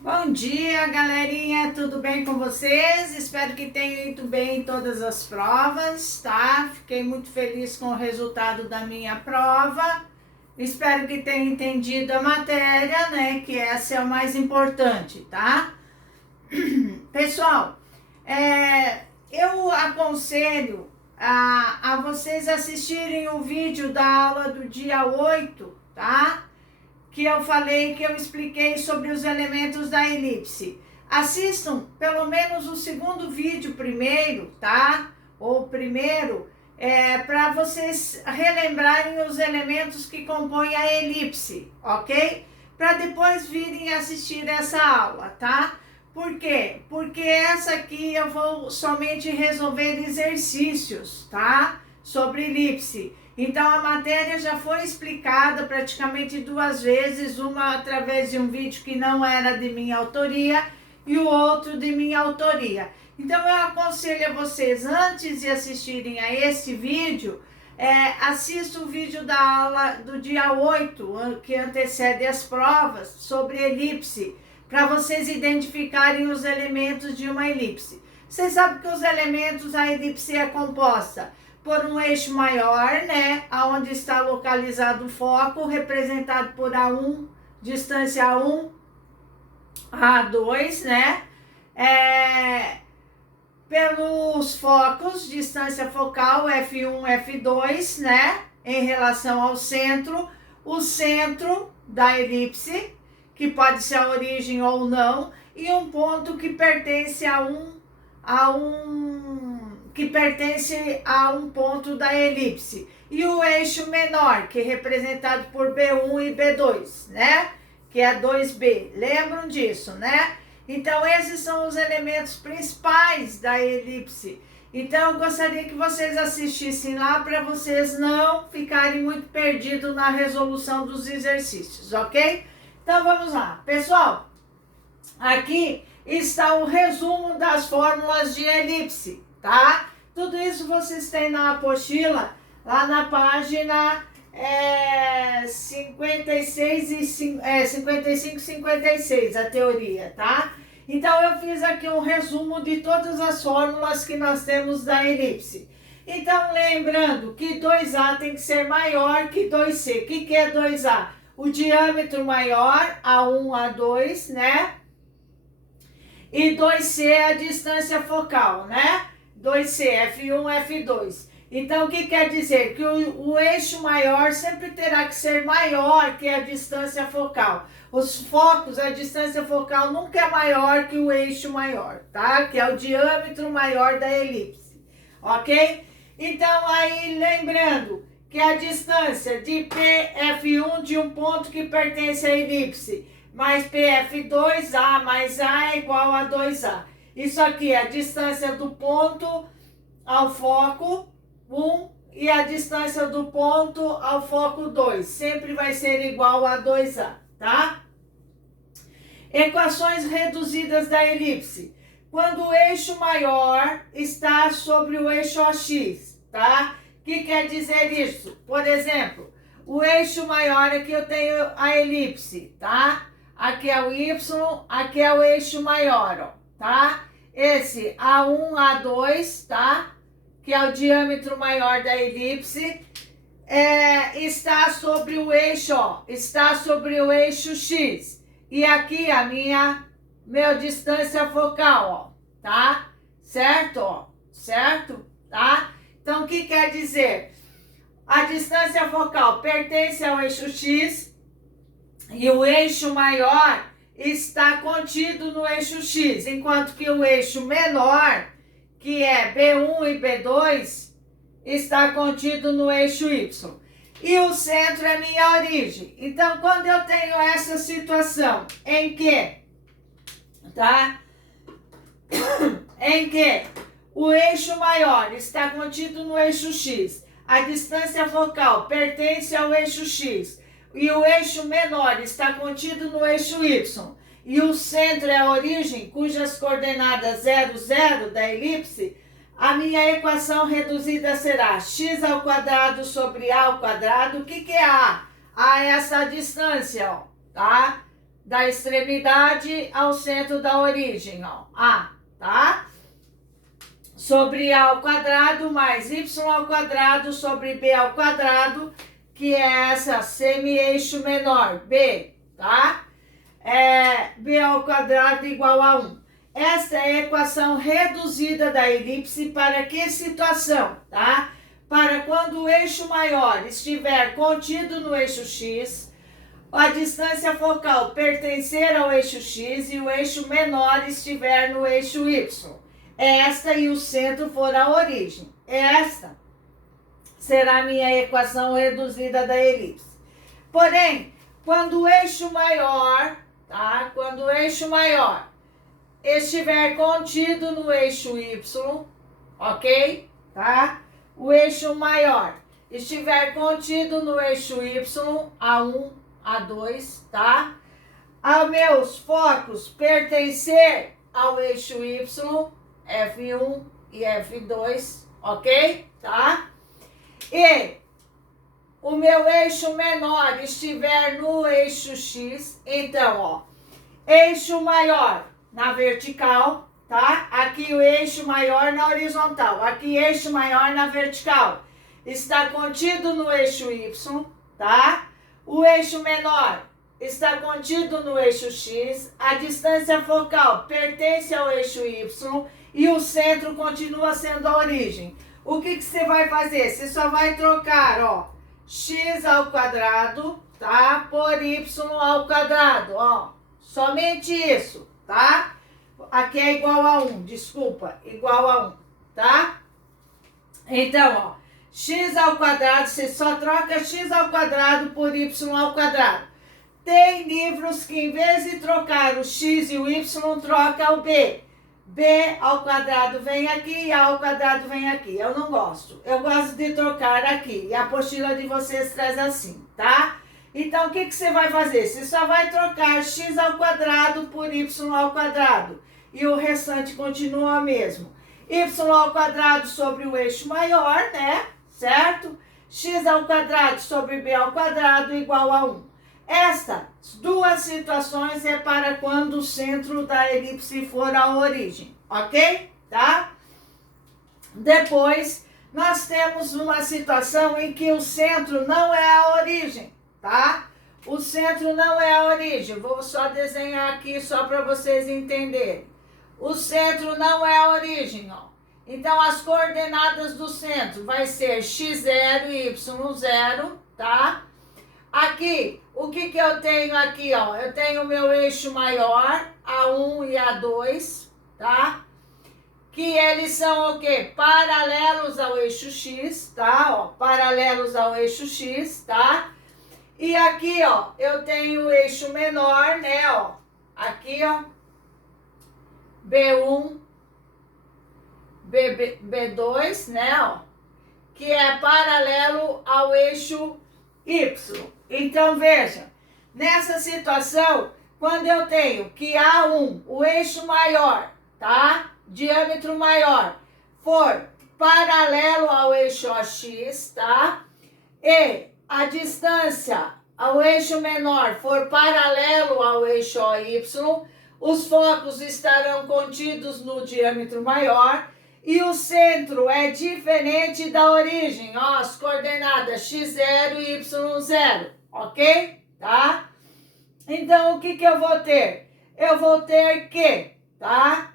Bom dia, galerinha, tudo bem com vocês? Espero que tenham ido bem em todas as provas, tá? Fiquei muito feliz com o resultado da minha prova. Espero que tenham entendido a matéria, né? Que essa é o mais importante, tá? Pessoal, eu aconselho a vocês assistirem o vídeo da aula do dia 8, tá? Que eu falei, que eu expliquei sobre os elementos da elipse. Assistam pelo menos o segundo vídeo primeiro, tá? Ou primeiro, para vocês relembrarem os elementos que compõem a elipse, ok? Para depois virem assistir essa aula, tá? Por quê? Porque essa aqui eu vou somente resolver exercícios, tá? Sobre elipse. Então, a matéria já foi explicada praticamente 2 vezes, uma através de um vídeo que não era de minha autoria e o outro de minha autoria. Então, eu aconselho a vocês, antes de assistirem a esse vídeo, assista o vídeo da aula do dia 8, que antecede as provas, sobre elipse, para vocês identificarem os elementos de uma elipse. Vocês sabem que os elementos, a elipse é composta por um eixo maior, né, onde está localizado o foco, representado por A1, distância A1, A2, né, pelos focos, distância focal F1, F2, né, em relação ao centro, o centro da elipse, que pode ser a origem ou não, e um ponto que pertence pertence a um ponto da elipse. E o eixo menor, que é representado por B1 e B2, né? Que é 2B. Lembram disso, né? Então, esses são os elementos principais da elipse. Então, eu gostaria que vocês assistissem lá para vocês não ficarem muito perdidos na resolução dos exercícios, ok? Então, vamos lá. Pessoal, aqui está o resumo das fórmulas de elipse, tá? Tudo isso vocês têm na apostila, lá na página 55 e 56, a teoria, tá? Então, eu fiz aqui um resumo de todas as fórmulas que nós temos da elipse. Então, lembrando que 2A tem que ser maior que 2C. O que é 2A? O diâmetro maior, A1, A2, né? E 2C é a distância focal, né? 2C, F1, F2. Então, o que quer dizer? Que o eixo maior sempre terá que ser maior que a distância focal. Os focos, a distância focal nunca é maior que o eixo maior, tá? Que é o diâmetro maior da elipse, ok? Então, aí, lembrando que a distância de PF1 de um ponto que pertence à elipse mais PF2A mais A é igual a 2A. Isso aqui é a distância do ponto ao foco 1 e a distância do ponto ao foco 2. Sempre vai ser igual a 2A, tá? Equações reduzidas da elipse. Quando o eixo maior está sobre o eixo AX, tá? O que quer dizer isso? Por exemplo, o eixo maior aqui eu tenho a elipse, tá? Aqui é o Y, aqui é o eixo maior, ó, tá? Esse A1, A2, tá? Que é o diâmetro maior da elipse, está sobre o eixo, ó, está sobre o eixo X. E aqui a meu distância focal, ó, tá? Certo, ó, certo, tá? Então, o que quer dizer? A distância focal pertence ao eixo X e o eixo maior está contido no eixo X, enquanto que o eixo menor, que é B1 e B2, está contido no eixo Y. E o centro é minha origem. Então, quando eu tenho essa situação em que, tá? Em que o eixo maior está contido no eixo X, a distância focal pertence ao eixo X, e o eixo menor está contido no eixo Y, e o centro é a origem, cujas coordenadas 0, 0 da elipse, a minha equação reduzida será x ao quadrado sobre a ao quadrado. O que é a? A é essa distância, ó, tá? da extremidade ao centro da origem, ó, A, tá? Sobre A ao quadrado mais Y ao quadrado sobre B ao quadrado, que é essa semi-eixo menor, B, tá? B ao quadrado igual a 1. Esta é a equação reduzida da elipse para que situação, tá? Para quando o eixo maior estiver contido no eixo X, a distância focal pertencer ao eixo X e o eixo menor estiver no eixo Y. Esta e o centro for a origem. Esta será a minha equação reduzida da elipse. Porém, quando o eixo maior, tá? Quando o eixo maior estiver contido no eixo Y, ok? Tá? O eixo maior estiver contido no eixo Y, A1, A2, tá? Aos meus focos pertencer ao eixo Y, F1 e F2, ok? Tá? E o meu eixo menor estiver no eixo X, então, ó, eixo maior na vertical, tá? Aqui o eixo maior na horizontal, aqui eixo maior na vertical. Está contido no eixo Y, tá? O eixo menor está contido no eixo X, a distância focal pertence ao eixo Y e o centro continua sendo a origem. O que você vai fazer? Você só vai trocar, ó, x ao quadrado, tá? Por y ao quadrado, ó. Somente isso, tá? Aqui é igual a 1, desculpa, igual a 1, tá? Então, ó, x ao quadrado, você só troca x ao quadrado por y ao quadrado. Tem livros que em vez de trocar o x e o y, troca o b. B ao quadrado vem aqui e A ao quadrado vem aqui. Eu não gosto. Eu gosto de trocar aqui. E a apostila de vocês traz assim, tá? Então, o que você vai fazer? Você só vai trocar x ao quadrado por y ao quadrado. E o restante continua mesmo. Y ao quadrado sobre o eixo maior, né? Certo? X ao quadrado sobre B ao quadrado igual a 1. Estas duas situações é para quando o centro da elipse for a origem, ok? Tá? Depois, nós temos uma situação em que o centro não é a origem, tá? O centro não é a origem. Vou só desenhar aqui só para vocês entenderem. O centro não é a origem, ó. Então, as coordenadas do centro vai ser x0 e y0, tá? Aqui, o que eu tenho aqui, ó? Eu tenho o meu eixo maior, A1 e A2, tá? Que eles são o quê? Paralelos ao eixo X, tá? Ó, paralelos ao eixo X, tá? E aqui, ó, eu tenho o eixo menor, né, ó? Aqui, ó, B1, B2, né, ó? Que é paralelo ao eixo Y. Então, veja, nessa situação, quando eu tenho que A1, o eixo maior, tá? Diâmetro maior, for paralelo ao eixo AX, tá? E a distância ao eixo menor for paralelo ao eixo OY, os focos estarão contidos no diâmetro maior e o centro é diferente da origem, ó, as coordenadas x0 e y0, ok? Tá? Então, o que eu vou ter? Eu vou ter que, tá?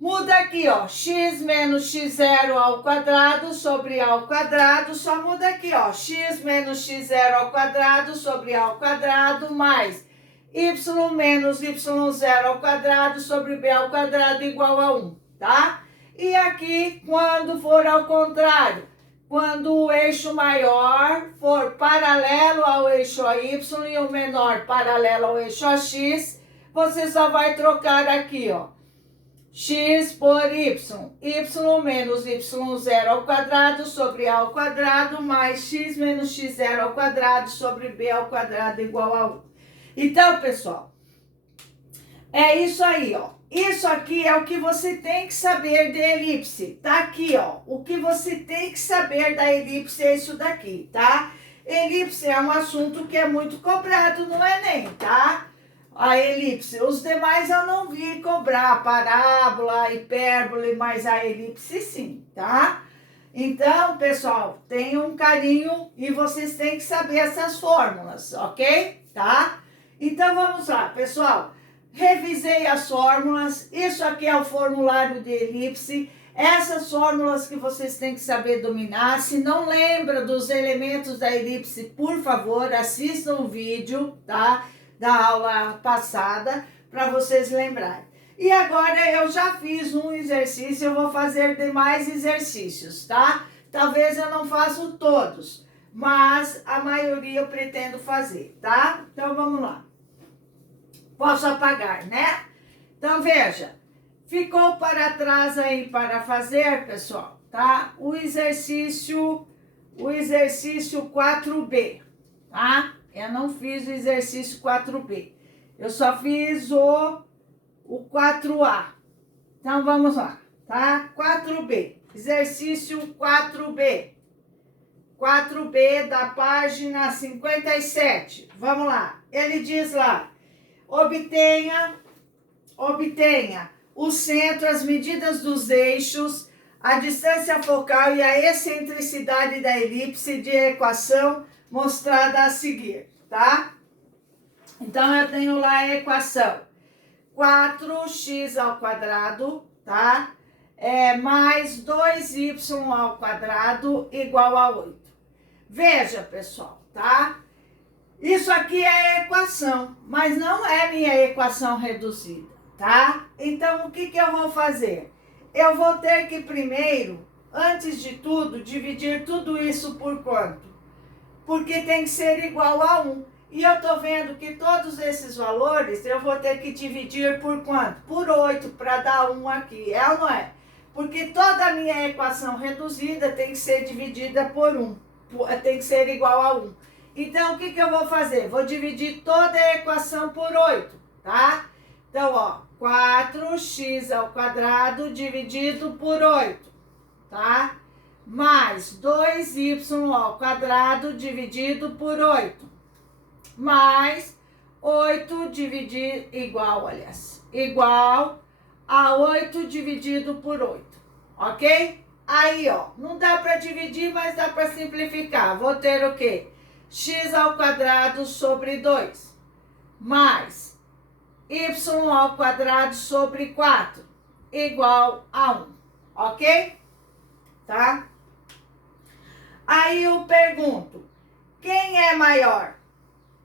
Muda aqui, ó, x menos x0 ao quadrado sobre a ao quadrado, só muda aqui, ó, x menos x0 ao quadrado sobre a ao quadrado mais y menos y0 ao quadrado sobre b ao quadrado igual a 1, tá? E aqui, quando for ao contrário, quando o eixo maior for paralelo ao eixo AY e o menor paralelo ao eixo AX, você só vai trocar aqui, ó, x por y menos y0 ao quadrado sobre a ao quadrado mais x menos x0 ao quadrado sobre b ao quadrado igual a 1. Então, pessoal, é isso aí, ó. Isso aqui é o que você tem que saber de elipse. Tá aqui, ó. O que você tem que saber da elipse é isso daqui, tá? Elipse é um assunto que é muito cobrado no Enem, tá? a elipse. Os demais eu não vi cobrar, parábola, hipérbole, mas a elipse sim, tá? Então, pessoal, tenham um carinho e vocês têm que saber essas fórmulas, ok? Tá? Então, vamos lá, pessoal. Revisei as fórmulas. Isso aqui é o formulário de elipse. Essas fórmulas que vocês têm que saber dominar. Se não lembra dos elementos da elipse, por favor, assistam o vídeo, tá? Da aula passada, para vocês lembrarem. E agora eu já fiz um exercício, eu vou fazer demais exercícios, tá? Talvez eu não faça todos, mas a maioria eu pretendo fazer, tá? Então vamos lá. Posso apagar, né? Então veja, ficou para trás aí para fazer, pessoal, tá? O exercício 4B, tá? Eu não fiz o exercício 4B, eu só fiz o 4A. Então, vamos lá, tá? 4B, exercício 4B. 4B da página 57. Vamos lá, ele diz lá, obtenha o centro, as medidas dos eixos, a distância focal e a excentricidade da elipse de equação mostrada a seguir, tá? Então, eu tenho lá a equação 4x ao quadrado, tá? Mais 2y ao quadrado igual a 8. Veja, pessoal, tá? Isso aqui é a equação, mas não é minha equação reduzida, tá? Então, o que eu vou fazer? Eu vou ter que primeiro, antes de tudo, dividir tudo isso por quanto? Porque tem que ser igual a 1. E eu tô vendo que todos esses valores eu vou ter que dividir por quanto? Por 8, para dar 1 aqui, é ou não é? Porque toda a minha equação reduzida tem que ser dividida por 1, tem que ser igual a 1. Então, o que eu vou fazer? Vou dividir toda a equação por 8, tá? Então, ó, 4x ao quadrado dividido por 8, tá? Mais 2y ao quadrado dividido por 8. Mais 8 dividido igual a 8 dividido por 8, ok? Aí, ó, não dá para dividir, mas dá para simplificar. Vou ter o quê? X ao quadrado sobre 2, mais y ao quadrado sobre 4, igual a 1, ok? Tá? Aí eu pergunto, quem é maior?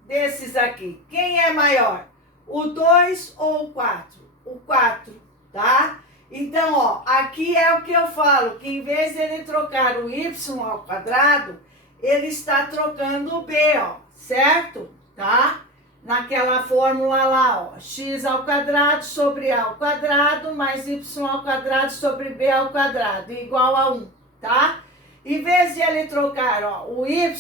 Desses aqui, quem é maior? O 2 ou o 4? O 4, tá? Então, ó, aqui é o que eu falo, que em vez de ele trocar o y ao quadrado, ele está trocando o b, ó, certo? Tá? Naquela fórmula lá, ó, x ao quadrado sobre a ao quadrado mais y ao quadrado sobre b ao quadrado, igual a 1, tá? Em vez de ele trocar, ó, o y,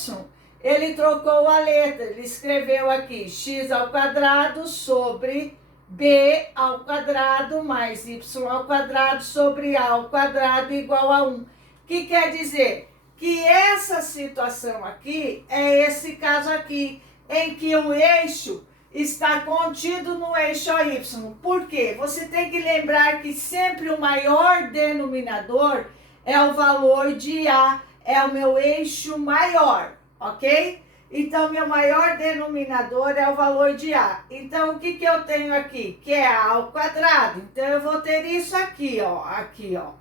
ele trocou a letra, ele escreveu aqui x ao quadrado sobre b ao quadrado mais y ao quadrado sobre a ao quadrado igual a 1. O que quer dizer? Que essa situação aqui é esse caso aqui, em que o eixo está contido no eixo y. Por quê? Você tem que lembrar que sempre o maior denominador é o valor de A, é o meu eixo maior, ok? Então, meu maior denominador é o valor de A. Então, o que eu tenho aqui? Que é A ao quadrado. Então, eu vou ter isso aqui, ó. Aqui, ó.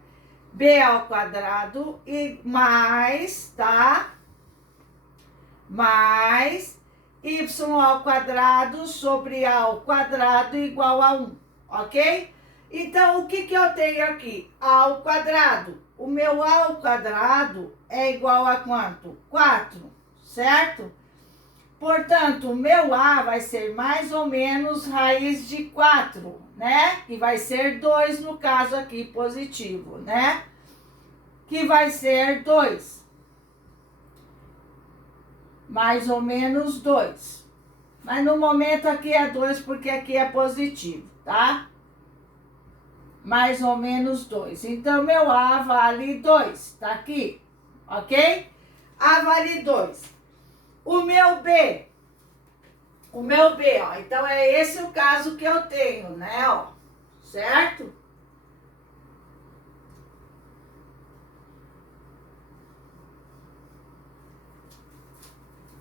B ao quadrado e mais, tá? Mais y ao quadrado sobre A ao quadrado igual a 1, ok? Então, o que eu tenho aqui? A ao quadrado. O meu A ao quadrado é igual a quanto? 4, certo? Portanto, o meu A vai ser mais ou menos raiz de 4, né? Que vai ser 2 no caso aqui, positivo, né? Que vai ser 2. Mais ou menos 2. Mas no momento aqui é 2 porque aqui é positivo, tá? Mais ou menos 2. Então, meu A vale 2, tá aqui, ok? A vale 2. O meu B o meu B, ó. Então, é esse o caso que eu tenho, né, ó. Certo?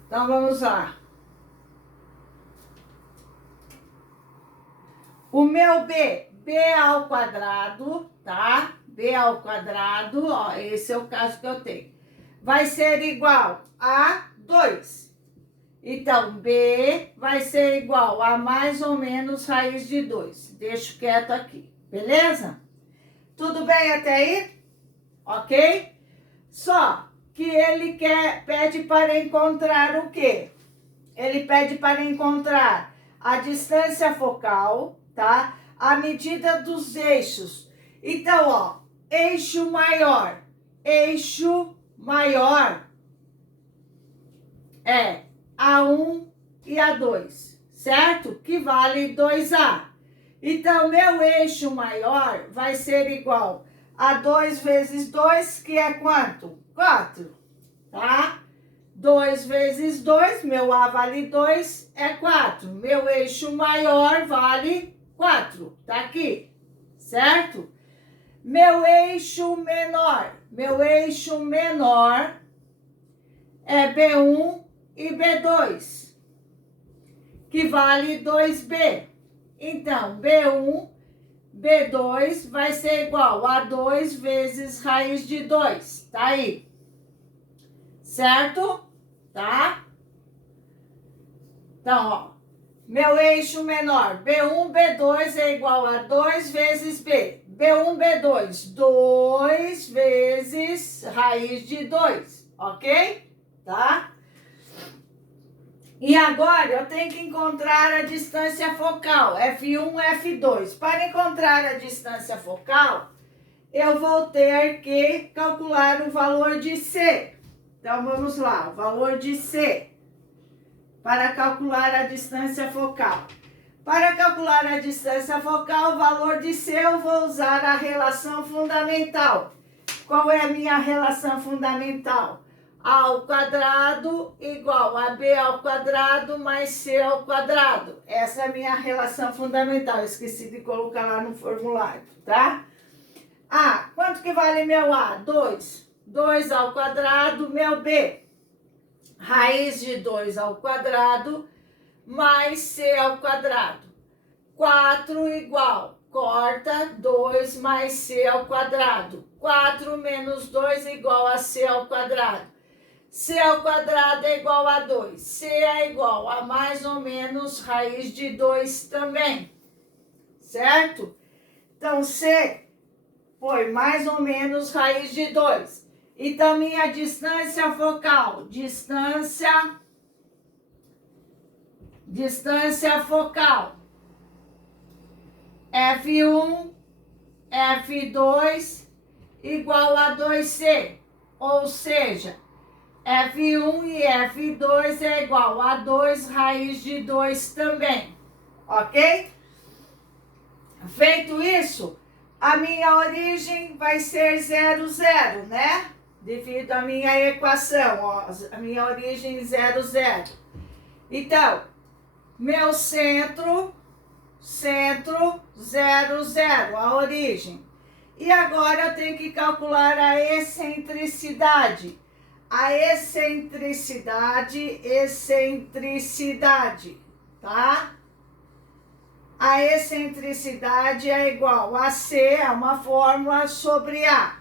Então, vamos lá. O meu B, B ao quadrado, tá? B ao quadrado, ó, esse é o caso que eu tenho. Vai ser igual a 2. Então, B vai ser igual a mais ou menos raiz de 2. Deixo quieto aqui, beleza? Tudo bem até aí? Ok? Só que ele pede para encontrar o quê? Ele pede para encontrar a distância focal, tá? A medida dos eixos. Então, ó, eixo maior é A1 e A2, certo? Que vale 2A. Então, meu eixo maior vai ser igual a 2 vezes 2, que é quanto? 4, tá? 2 vezes 2, meu A vale 2, é 4. Meu eixo maior vale 4, tá aqui, certo? Meu eixo menor é B1 e B2, que vale 2B. Então, B1, B2 vai ser igual a 2 vezes raiz de 2, tá aí, certo? Tá? Então, ó, meu eixo menor, B1, B2 é igual a 2 vezes B. B1, B2, 2 vezes raiz de 2, ok? Tá? E agora eu tenho que encontrar a distância focal, F1, F2. Para encontrar a distância focal, eu vou ter que calcular o valor de C. Então, vamos lá, o valor de C, para calcular a distância focal. Para calcular a distância focal, o valor de C, eu vou usar a relação fundamental. Qual é a minha relação fundamental? A ao quadrado igual a B ao quadrado mais C ao quadrado. Essa é a minha relação fundamental. Eu esqueci de colocar lá no formulário, tá? A, quanto que vale meu A? 2. 2 ao quadrado, meu B. Raiz de 2 ao quadrado mais C ao quadrado. 4 igual, corta 2 mais C ao quadrado. 4 menos 2 igual a C ao quadrado. C ao quadrado é igual a 2. C é igual a mais ou menos raiz de 2 também, certo? Então, C foi mais ou menos raiz de 2. Então, minha distância focal, distância focal, F1, F2 igual a 2C, ou seja, F1 e F2 é igual a 2 raiz de 2 também, ok? Feito isso, a minha origem vai ser 0, 0, né? Devido à minha equação, ó, a minha origem 0, 0. Então, meu centro, 0, 0, a origem. E agora eu tenho que calcular a excentricidade. A excentricidade, tá? A excentricidade é igual a C, é uma fórmula sobre A,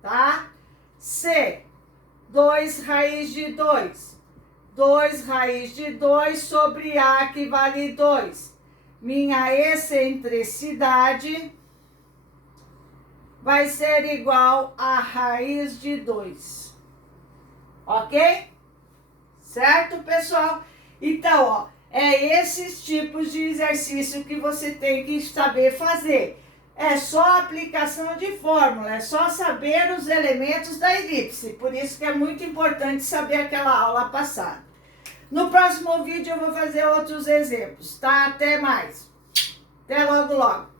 tá? C, 2 raiz de 2. 2 raiz de 2 sobre A, que vale 2. Minha excentricidade vai ser igual a raiz de 2. Ok? Certo, pessoal? Então, ó, é esses tipos de exercício que você tem que saber fazer. É só aplicação de fórmula, é só saber os elementos da elipse. Por isso que é muito importante saber aquela aula passada. No próximo vídeo eu vou fazer outros exemplos, tá? Até mais. Até logo, logo.